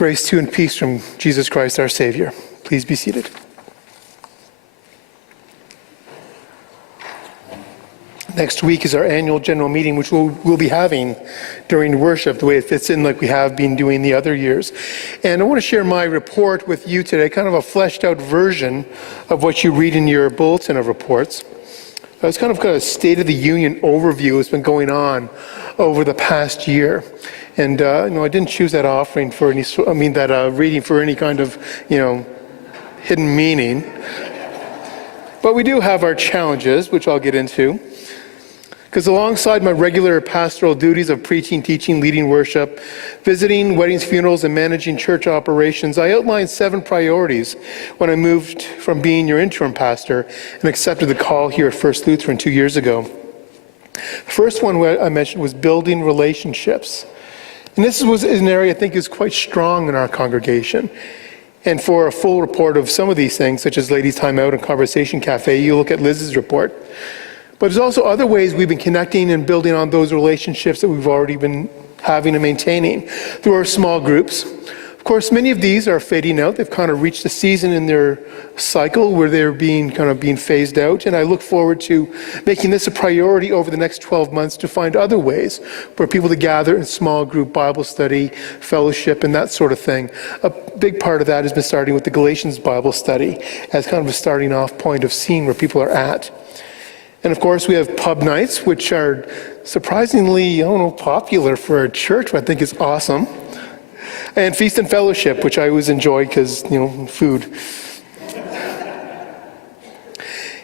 Grace to and peace from Jesus Christ our Savior. Please be seated. Next week is our annual general meeting, which we'll be having during worship, the way it fits in like we have been doing the other years. And I want to share my report with you today, kind of a fleshed out version of what you read in your bulletin of reports. It's kind of a State of the Union overview that's been going on over the past year. And I didn't choose that offering for any, that reading for any kind of, hidden meaning. But we do have our challenges, which I'll get into. Because alongside my regular pastoral duties of preaching, teaching, leading worship, visiting weddings, funerals, and managing church operations, I outlined 7 priorities when I moved from being your interim pastor and accepted the call here at First Lutheran 2 years ago. The first one I mentioned was building relationships. And this was an area I think is quite strong in our congregation. And for a full report of some of these things, such as Ladies' Time Out and Conversation Cafe, you look at Liz's report. But there's also other ways we've been connecting and building on those relationships that we've already been having and maintaining through our small groups. Of course, many of these are fading out. They've kind of reached a season in their cycle where they're being phased out. And I look forward to making this a priority over the next 12 months to find other ways for people to gather in small group Bible study, fellowship, and that sort of thing. A big part of that has been starting with the Galatians Bible study as kind of a starting off point of seeing where people are at. And of course, we have pub nights, which are surprisingly, popular for a church, but I think is awesome. And feast and fellowship, which I always enjoy because, food.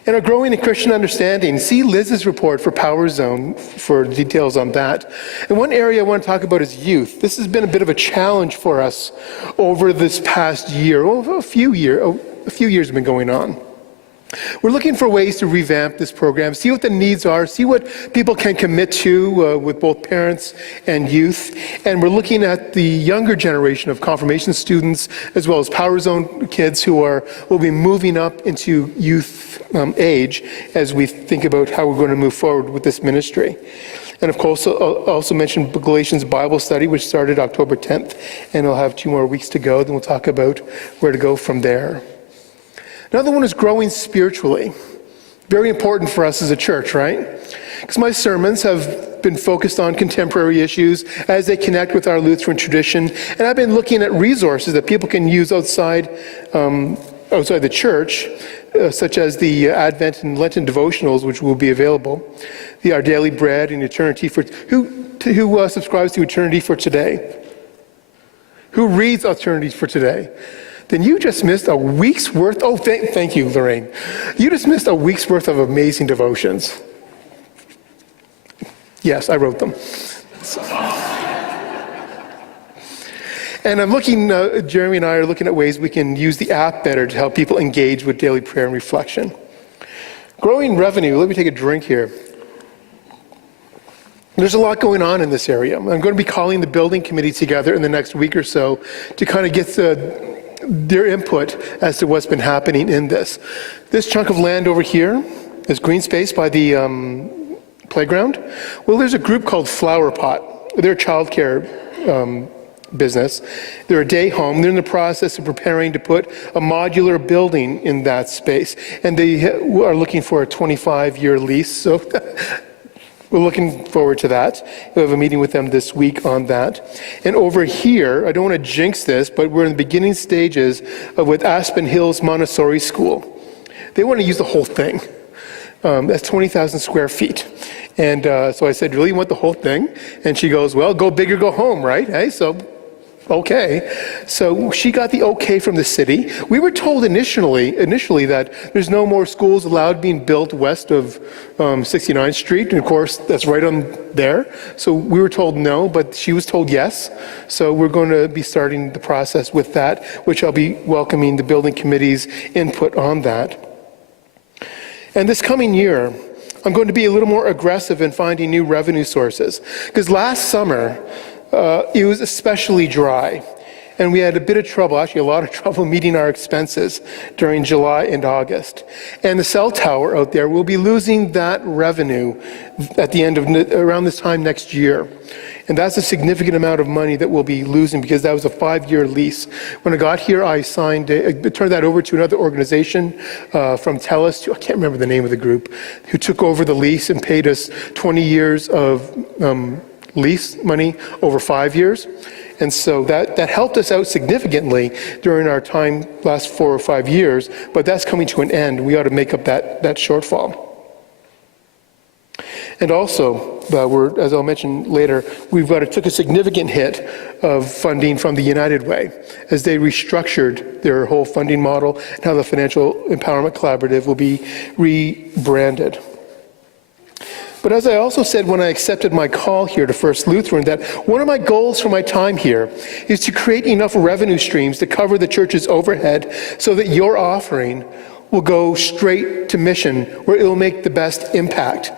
And a growing in Christian understanding. See Liz's report for Power Zone for details on that. And one area I want to talk about is youth. This has been a bit of a challenge for us over this past year. A few years have been going on. We're looking for ways to revamp this program, see what the needs are, see what people can commit to with both parents and youth. And we're looking at the younger generation of confirmation students, as well as Power Zone kids who will be moving up into youth age as we think about how we're going to move forward with this ministry. And of course, I'll also mention Galatians Bible study, which started October 10th, and it'll have 2 more weeks to go. Then we'll talk about where to go from there. Another one is growing spiritually. Very important for us as a church, right? Because my sermons have been focused on contemporary issues as they connect with our Lutheran tradition. And I've been looking at resources that people can use outside the church, such as the Advent and Lenten devotionals, which will be available. The Our Daily Bread and Eternity for... Who subscribes to Eternity for Today? Who reads Eternity for Today? Then you just missed a week's worth. Oh, thank you, Lorraine. You just missed a week's worth of amazing devotions. Yes, I wrote them. And I'm looking, Jeremy and I are looking at ways we can use the app better to help people engage with daily prayer and reflection. Growing revenue. Let me take a drink here. There's a lot going on in this area. I'm going to be calling the building committee together in the next week or so to kind of get their input as to what's been happening in this. This chunk of land over here is green space by the playground. Well, there's a group called Flower Pot. They're a childcare business. They're a day home. They're in the process of preparing to put a modular building in that space. And they are looking for a 25-year lease. So we're looking forward to that. We have a meeting with them this week on that. And over here, I don't want to jinx this, but we're in the beginning stages with Aspen Hills Montessori School. They want to use the whole thing. That's 20,000 square feet. And so I said, really, you want the whole thing? And she goes, well, go big or go home, right? Hey, so, okay. So she got the okay from the city. We were told initially that there's no more schools allowed being built west of 69th Street. And of course, that's right on there. So we were told no, but she was told yes. So we're going to be starting the process with that, which I'll be welcoming the building committee's input on that. And this coming year, I'm going to be a little more aggressive in finding new revenue sources. Because last summer, it was especially dry. And we had a bit of trouble, actually a lot of trouble meeting our expenses during July and August. And the cell tower out there will be losing that revenue at the end of around this time next year. And that's a significant amount of money that we'll be losing because that was a 5-year lease. When I got here, I turned that over to another organization from TELUS, I can't remember the name of the group, who took over the lease and paid us 20 years of lease money over 5 years. And so that helped us out significantly during our time, last 4 or 5 years, but that's coming to an end. We ought to make up that shortfall. And also, as I'll mention later, took a significant hit of funding from the United Way as they restructured their whole funding model and how the Financial Empowerment Collaborative will be rebranded. But as I also said when I accepted my call here to First Lutheran, that one of my goals for my time here is to create enough revenue streams to cover the church's overhead so that your offering will go straight to mission where it will make the best impact.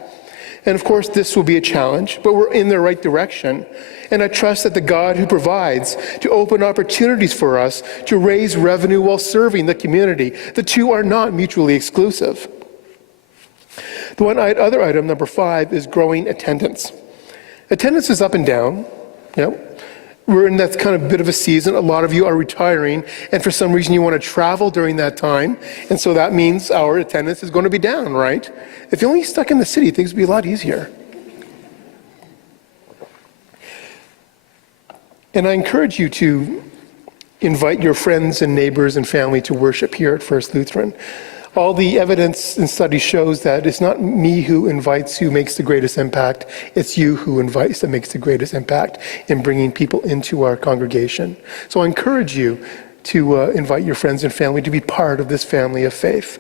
And of course, this will be a challenge, but we're in the right direction. And I trust that the God who provides to open opportunities for us to raise revenue while serving the community. The two are not mutually exclusive. The other item, number 5, is growing attendance. Attendance is up and down. We're in that kind of bit of a season. A lot of you are retiring, and for some reason you want to travel during that time, and so that means our attendance is going to be down, right? If you're only stuck in the city, things would be a lot easier. And I encourage you to invite your friends and neighbors and family to worship here at First Lutheran. All the evidence and study shows that it's not me who invites who makes the greatest impact, it's you who invites that makes the greatest impact in bringing people into our congregation. So I encourage you to invite your friends and family to be part of this family of faith.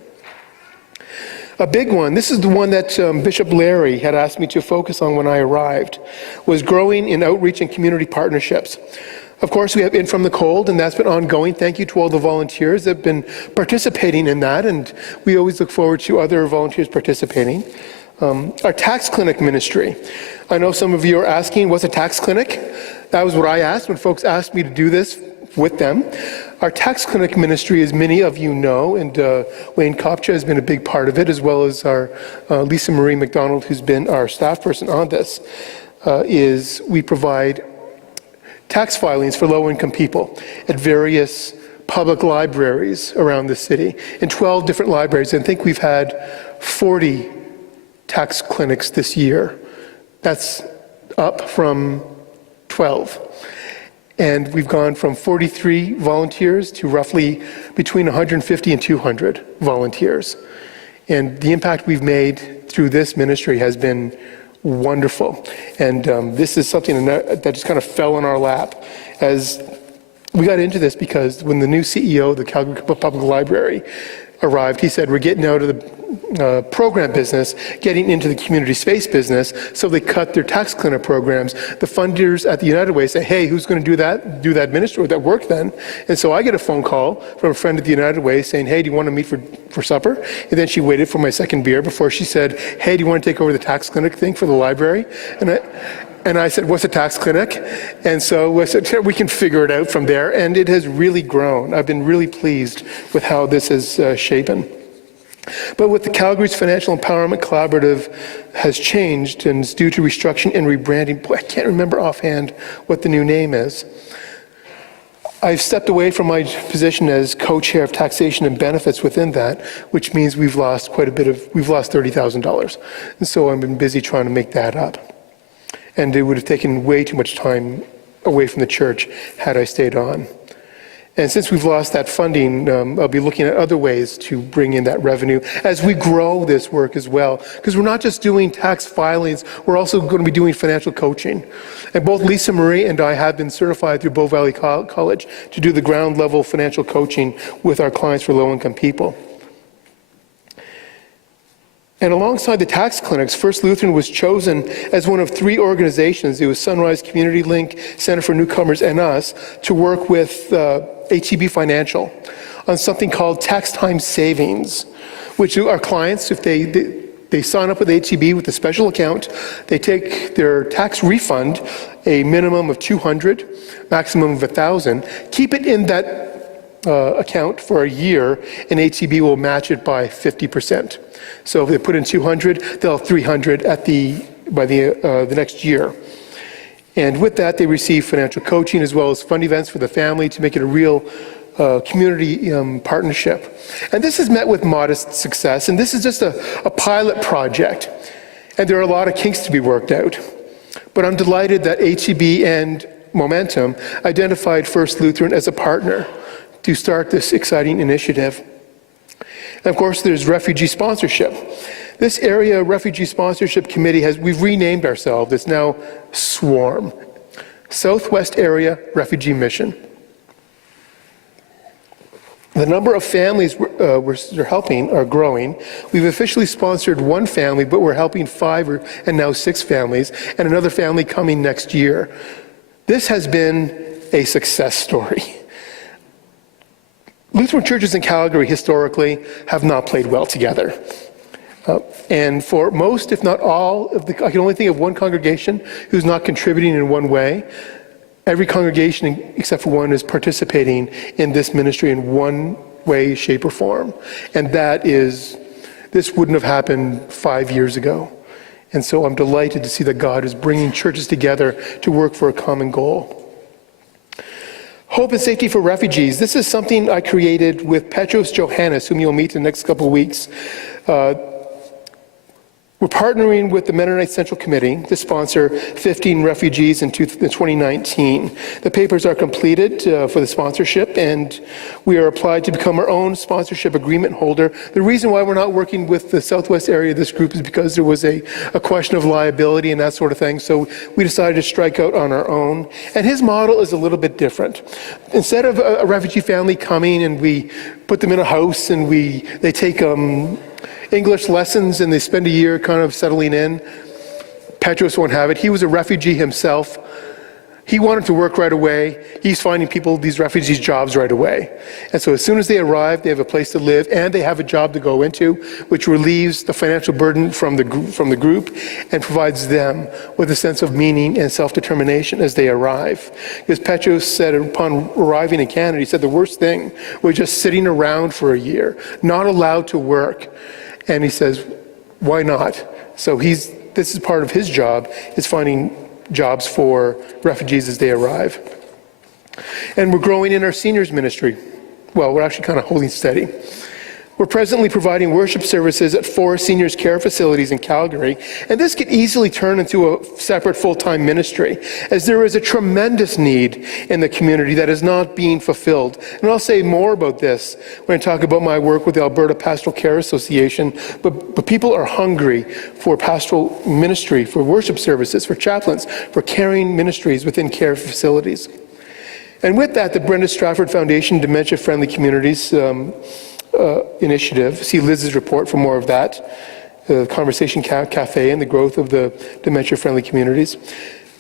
A big one, this is the one that Bishop Larry had asked me to focus on when I arrived, was growing in outreach and community partnerships. Of course, we have In From the Cold, and that's been ongoing. Thank you to all the volunteers that have been participating in that, and we always look forward to other volunteers participating. Our tax clinic ministry. I know some of you are asking, what's a tax clinic? That was what I asked when folks asked me to do this with them. Our tax clinic ministry, as many of you know, and Wayne Kopcha has been a big part of it, as well as our Lisa Marie McDonald, who's been our staff person on this, is we provide tax filings for low-income people at various public libraries around the city, in 12 different libraries. And I think we've had 40 tax clinics this year. That's up from 12. And we've gone from 43 volunteers to roughly between 150 and 200 volunteers. And the impact we've made through this ministry has been wonderful. And this is something that just kind of fell in our lap as we got into this, because when the new CEO of the Calgary Public Library arrived, he said, we're getting out of the program business, getting into the community space business, so they cut their tax clinic programs. The funders at the United Way say, hey, who's going to do that ministry, that work then? And so I get a phone call from a friend at the United Way saying, hey, do you want to meet for supper? And then she waited for my second beer before she said, hey, do you want to take over the tax clinic thing for the library? And I said, what's a tax clinic? And so I said, we can figure it out from there. And it has really grown. I've been really pleased with how this has shapen. But with the Calgary's Financial Empowerment Collaborative has changed, and it's due to restructuring and rebranding. Boy, I can't remember offhand what the new name is. I've stepped away from my position as co-chair of taxation and benefits within that, which means we've lost $30,000. And so I've been busy trying to make that up. And it would have taken way too much time away from the church had I stayed on. And since we've lost that funding, I'll be looking at other ways to bring in that revenue as we grow this work as well. Because we're not just doing tax filings, we're also going to be doing financial coaching. And both Lisa Marie and I have been certified through Bow Valley College to do the ground level financial coaching with our clients for low-income people. And alongside the tax clinics, First Lutheran was chosen as one of 3 organizations, it was Sunrise Community Link, Center for Newcomers, and us, to work with HEB Financial on something called tax time savings, which our clients, if they sign up with HEB with a special account, they take their tax refund, a minimum of $200, maximum of $1,000, keep it in that account for a year, and HEB will match it by 50%. So if they put in $200, they'll have $300 by the next year. And with that, they receive financial coaching as well as fun events for the family to make it a real community partnership. And this is met with modest success, and this is just a pilot project. And there are a lot of kinks to be worked out. But I'm delighted that HCB and Momentum identified First Lutheran as a partner to start this exciting initiative. And of course, there's refugee sponsorship. This area refugee sponsorship committee we've renamed ourselves. It's now SWARM, Southwest Area Refugee Mission. The number of families we're helping are growing. We've officially sponsored one family, but we're helping 5 and now 6 families, and another family coming next year. This has been a success story. Lutheran churches in Calgary historically have not played well together. And for most, if not all, I can only think of one congregation who's not contributing in one way. Every congregation, except for one, is participating in this ministry in one way, shape, or form. And this wouldn't have happened 5 years ago. And so I'm delighted to see that God is bringing churches together to work for a common goal. Hope and safety for refugees. This is something I created with Petros Johannes, whom you'll meet in the next couple of weeks. We're partnering with the Mennonite Central Committee to sponsor 15 refugees in 2019. The papers are completed for the sponsorship, and we are applied to become our own sponsorship agreement holder. The reason why we're not working with the southwest area of this group is because there was a question of liability and that sort of thing, so we decided to strike out on our own. And his model is a little bit different. Instead of a refugee family coming and we put them in a house and they take English lessons and they spend a year kind of settling in, Petros won't have it. He was a refugee himself. He wanted to work right away. He's finding these refugees, jobs right away. And so as soon as they arrive, they have a place to live and they have a job to go into, which relieves the financial burden from the group and provides them with a sense of meaning and self-determination as they arrive. Because Petros said upon arriving in Canada, he said the worst thing was just sitting around for a year, not allowed to work. And he says, why not? So this is part of his job, is finding jobs for refugees as they arrive. And we're growing in our seniors ministry. Well, we're actually kind of holding steady. We're presently providing worship services at 4 seniors care facilities in Calgary, and this could easily turn into a separate full-time ministry, as there is a tremendous need in the community that is not being fulfilled. And I'll say more about this when I talk about my work with the Alberta Pastoral Care Association, but people are hungry for pastoral ministry, for worship services, for chaplains, for caring ministries within care facilities. And with that, the Brenda Stratford Foundation Dementia Friendly Communities initiative. See Liz's report for more of that. The Conversation Cafe and the growth of the dementia-friendly communities.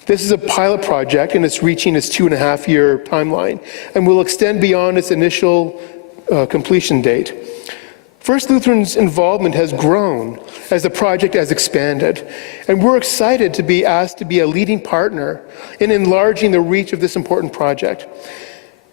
This is a pilot project and it's reaching its 2.5-year timeline and will extend beyond its initial completion date. First Lutheran's involvement has grown as the project has expanded, and we're excited to be asked to be a leading partner in enlarging the reach of this important project.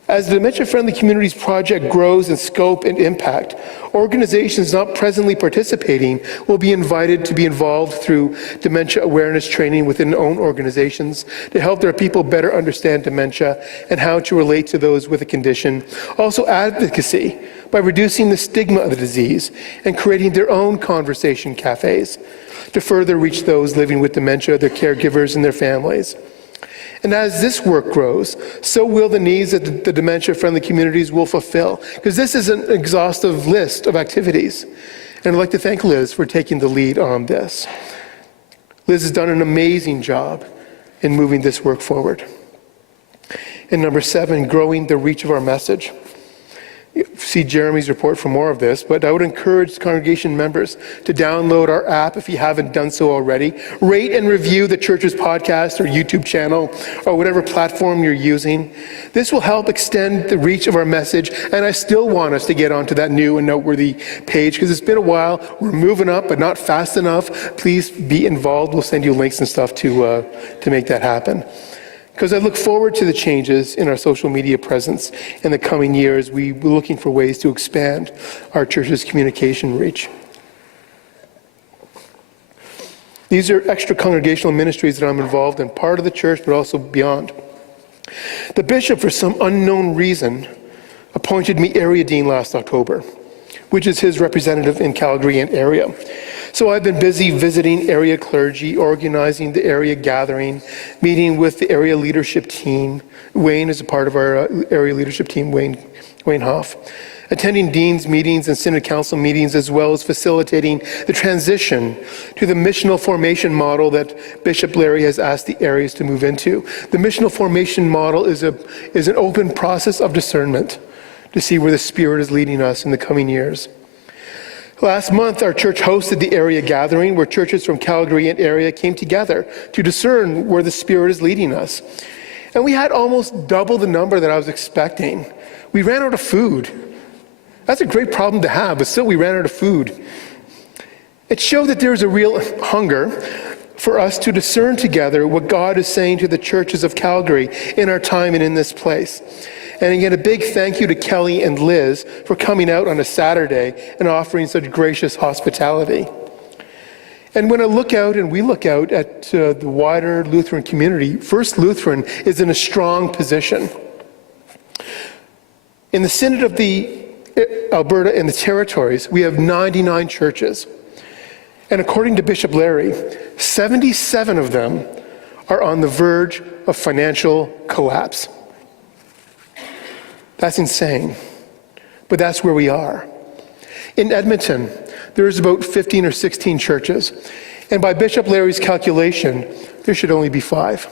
As the Dementia Friendly Communities project grows in scope and impact, organizations not presently participating will be invited to be involved through dementia awareness training within their own organizations to help their people better understand dementia and how to relate to those with a condition. Also advocacy by reducing the stigma of the disease and creating their own conversation cafes to further reach those living with dementia, their caregivers, and their families. And as this work grows, so will the needs that the dementia-friendly communities will fulfill, because this is an exhaustive list of activities. And I'd like to thank Liz for taking the lead on this. Liz has done an amazing job in moving this work forward. And number 7, growing the reach of our message. See Jeremy's report for more of this, but I would encourage congregation members to download our app if you haven't done so already. Rate and review the church's podcast or YouTube channel or whatever platform you're using. This will help extend the reach of our message, and I still want us to get onto that new and noteworthy page because it's been a while. We're moving up, but not fast enough. Please be involved. We'll send you links and stuff to make that happen. Because I look forward to the changes in our social media presence in the coming years. We're looking for ways to expand our church's communication reach. These are extra congregational ministries that I'm involved in, part of the church, but also beyond. The bishop, for some unknown reason, appointed me area dean last October, which is his representative in Calgary and area. So I've been busy visiting area clergy, organizing the area gathering, meeting with the area leadership team. Wayne is a part of our area leadership team, Wayne Hoff. Attending deans meetings and synod council meetings, as well as facilitating the transition to the missional formation model that Bishop Larry has asked the areas to move into. The missional formation model is an open process of discernment to see where the Spirit is leading us in the coming years. Last month, our church hosted the area gathering where churches from Calgary and area came together to discern where the Spirit is leading us. And we had almost double the number that I was expecting. We ran out of food. That's a great problem to have, but still we ran out of food. It showed that there is a real hunger for us to discern together what God is saying to the churches of Calgary in our time and in this place. And again, a big thank you to Kelly and Liz for coming out on a Saturday and offering such gracious hospitality. And when I look out and we look out at the wider Lutheran community, First Lutheran is in a strong position. In the Synod of the Alberta and the Territories, we have 99 churches. And according to Bishop Larry, 77 of them are on the verge of financial collapse. That's insane, but that's where we are. In Edmonton, there's about 15 or 16 churches, and by Bishop Larry's calculation, there should only be 5.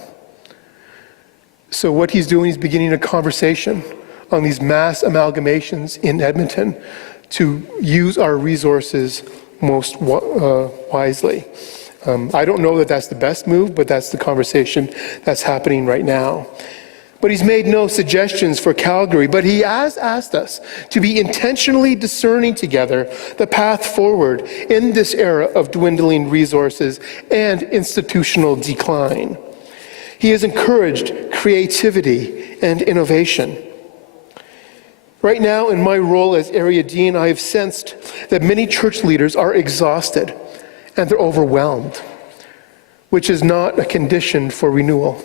So what he's doing is beginning a conversation on these mass amalgamations in Edmonton to use our resources most wisely. I don't know that that's the best move, but that's the conversation that's happening right now. But he's made no suggestions for Calgary, but he has asked us to be intentionally discerning together the path forward in this era of dwindling resources and institutional decline. He has encouraged creativity and innovation. Right now, in my role as area dean, I have sensed that many church leaders are exhausted and they're overwhelmed, which is not a condition for renewal.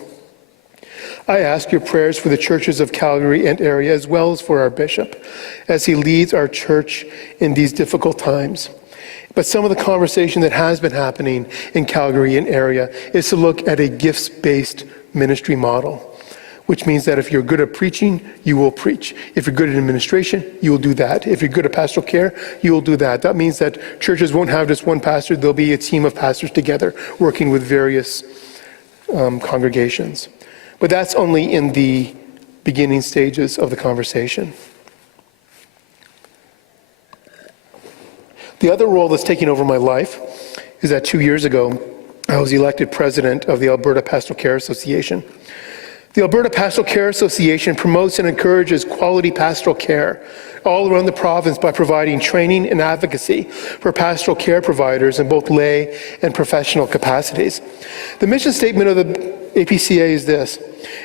I ask your prayers for the churches of Calgary and area, as well as for our bishop, as he leads our church in these difficult times. But some of the conversation that has been happening in Calgary and area is to look at a gifts-based ministry model, which means that if you're good at preaching, you will preach. If you're good at administration, you will do that. If you're good at pastoral care, you will do that. That means that churches won't have just one pastor, there'll be a team of pastors together working with various congregations. But that's only in the beginning stages of the conversation. The other role that's taking over my life is that 2 years ago, I was elected president of the Alberta Pastoral Care Association. The Alberta Pastoral Care Association promotes and encourages quality pastoral care all around the province by providing training and advocacy for pastoral care providers in both lay and professional capacities. The mission statement of the APCA is this: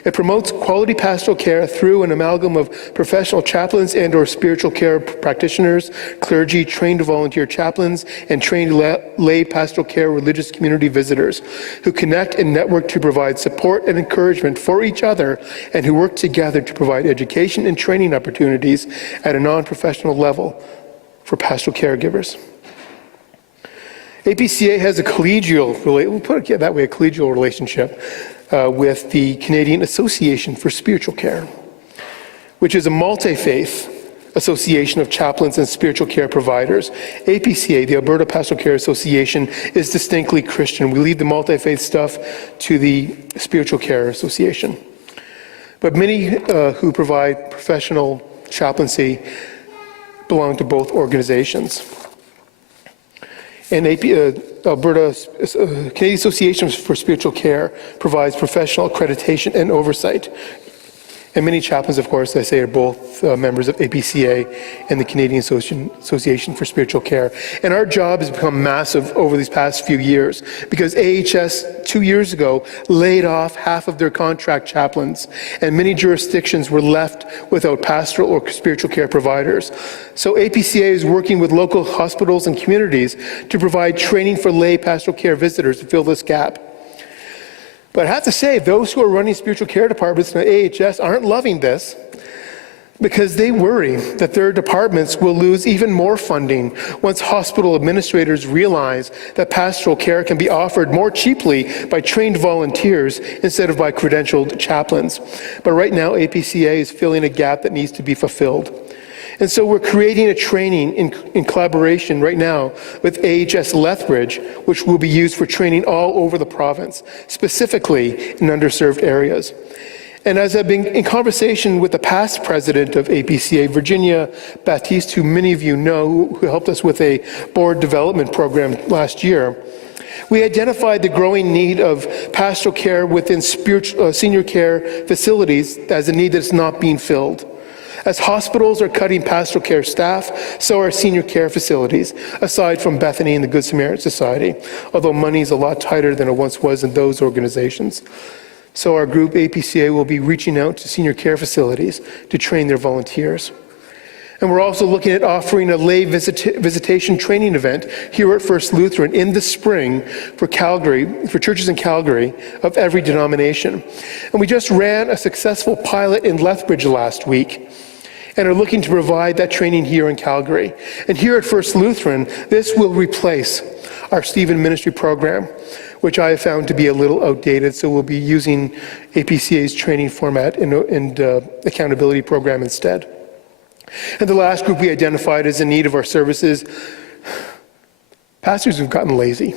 it promotes quality pastoral care through an amalgam of professional chaplains and or spiritual care practitioners, clergy, trained volunteer chaplains, and trained lay pastoral care religious community visitors who connect and network to provide support and encouragement for each other and who work together to provide education and training opportunities at a non-professional level for pastoral caregivers. APCA has a collegial relationship with the Canadian Association for Spiritual Care, which is a multi-faith association of chaplains and spiritual care providers. APCA, the Alberta Pastoral Care Association, is distinctly Christian. We leave the multi-faith stuff to the Spiritual Care Association. But many who provide professional chaplaincy belong to both organizations. And Alberta Canadian Association for Spiritual Care provides professional accreditation and oversight. And many chaplains, of course, I say, are both members of APCA and the Canadian Association for Spiritual Care. And our job has become massive over these past few years because AHS 2 years ago laid off half of their contract chaplains, and many jurisdictions were left without pastoral or spiritual care providers. So APCA is working with local hospitals and communities to provide training for lay pastoral care visitors to fill this gap. But I have to say, those who are running spiritual care departments in the AHS aren't loving this because they worry that their departments will lose even more funding once hospital administrators realize that pastoral care can be offered more cheaply by trained volunteers instead of by credentialed chaplains. But right now, APCA is filling a gap that needs to be fulfilled. And so we're creating a training in collaboration right now with AHS Lethbridge, which will be used for training all over the province, specifically in underserved areas. And as I've been in conversation with the past president of APCA, Virginia Baptiste, who many of you know, who helped us with a board development program last year, we identified the growing need of pastoral care within senior care facilities as a need that's not being filled. As hospitals are cutting pastoral care staff, so are senior care facilities, aside from Bethany and the Good Samaritan Society, although money is a lot tighter than it once was in those organizations. So our group, APCA, will be reaching out to senior care facilities to train their volunteers. And we're also looking at offering a lay visitation training event here at First Lutheran in the spring for Calgary, for churches in Calgary of every denomination. And we just ran a successful pilot in Lethbridge last week, and are looking to provide that training here in Calgary. And here at First Lutheran, this will replace our Stephen Ministry program, which I have found to be a little outdated, so we'll be using APCA's training format and accountability program instead. And the last group we identified as in need of our services, pastors who've gotten lazy.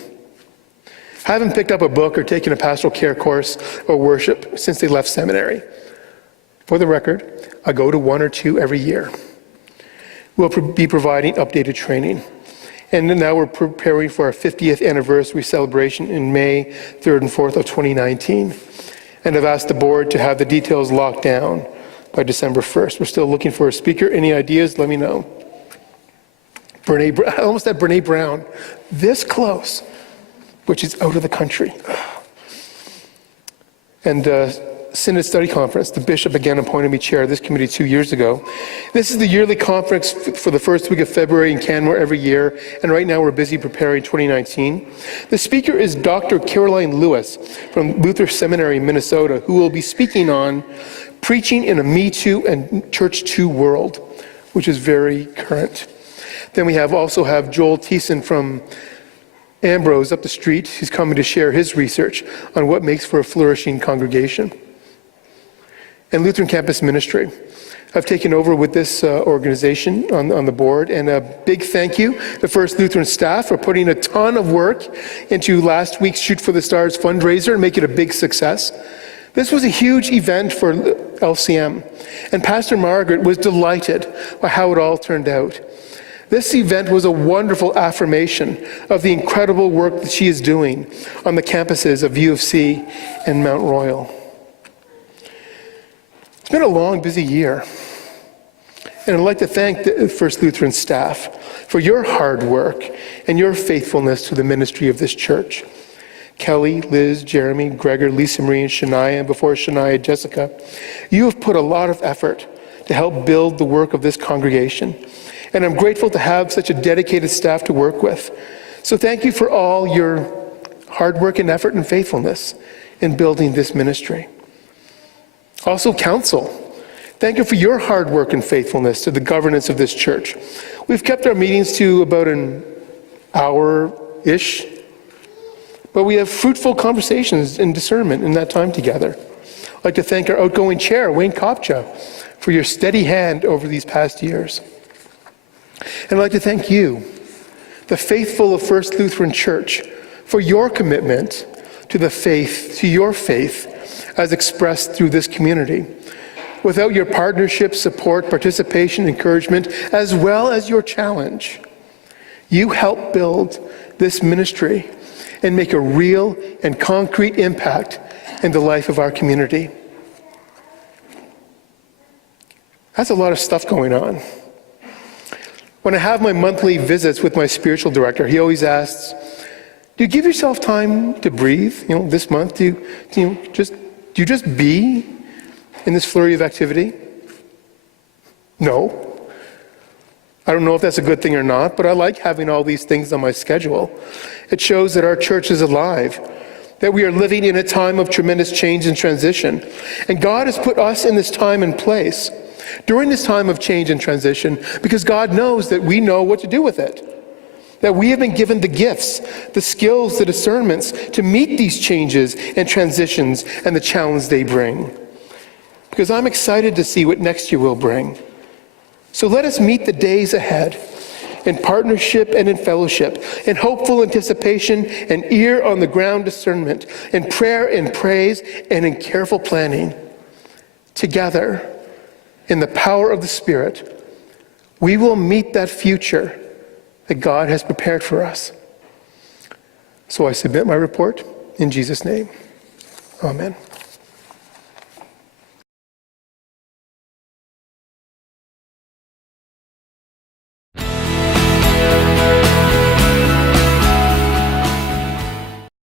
Haven't picked up a book or taken a pastoral care course or worship since they left seminary. For the record, I go to 1 or 2 every year. We'll be providing updated training. And now we're preparing for our 50th anniversary celebration in May 3rd and 4th of 2019. And I've asked the board to have the details locked down by December 1st. We're still looking for a speaker. Any ideas? Let me know. I almost said Brene Brown. This close, which is out of the country. And Synod Study Conference, the bishop again appointed me chair of this committee 2 years ago. This is the yearly conference for the first week of February in Canmore every year, and right now we're busy preparing 2019. The speaker is Dr. Caroline Lewis from Luther Seminary, Minnesota, who will be speaking on preaching in a Me Too and Church Too world, which is very current. Then we also have Joel Thiessen from Ambrose up the street. He's coming to share his research on what makes for a flourishing congregation. And Lutheran Campus Ministry. I've taken over with this organization on the board, and a big thank you to First Lutheran staff for putting a ton of work into last week's Shoot for the Stars fundraiser and make it a big success. This was a huge event for LCM, and Pastor Margaret was delighted by how it all turned out. This event was a wonderful affirmation of the incredible work that she is doing on the campuses of U of C and Mount Royal. It's been a long, busy year, and I'd like to thank the First Lutheran staff for your hard work and your faithfulness to the ministry of this church. Kelly, Liz, Jeremy, Gregor, Lisa Marie, and Shania, and before Shania, Jessica, you have put a lot of effort to help build the work of this congregation, and I'm grateful to have such a dedicated staff to work with. So thank you for all your hard work and effort and faithfulness in building this ministry. Also, council, thank you for your hard work and faithfulness to the governance of this church. We've kept our meetings to about an hour-ish, but we have fruitful conversations and discernment in that time together. I'd like to thank our outgoing chair, Wayne Kopcha, for your steady hand over these past years. And I'd like to thank you, the faithful of First Lutheran Church, for your commitment to the faith, to your faith, as expressed through this community. Without your partnership, support, participation, encouragement, as well as your challenge, you help build this ministry and make a real and concrete impact in the life of our community. That's a lot of stuff going on. When I have my monthly visits with my spiritual director, he always asks, do you give yourself time to breathe? This month, do you just be in this flurry of activity? No. I don't know if that's a good thing or not, but I like having all these things on my schedule. It shows that our church is alive, that we are living in a time of tremendous change and transition. And God has put us in this time and place during this time of change and transition because God knows that we know what to do with it. That we have been given the gifts, the skills, the discernments to meet these changes and transitions and the challenge they bring. Because I'm excited to see what next year will bring. So let us meet the days ahead in partnership and in fellowship, in hopeful anticipation and ear on the ground discernment, in prayer and praise and in careful planning. Together, in the power of the Spirit, we will meet that future that God has prepared for us. So I submit my report in Jesus' name. Amen.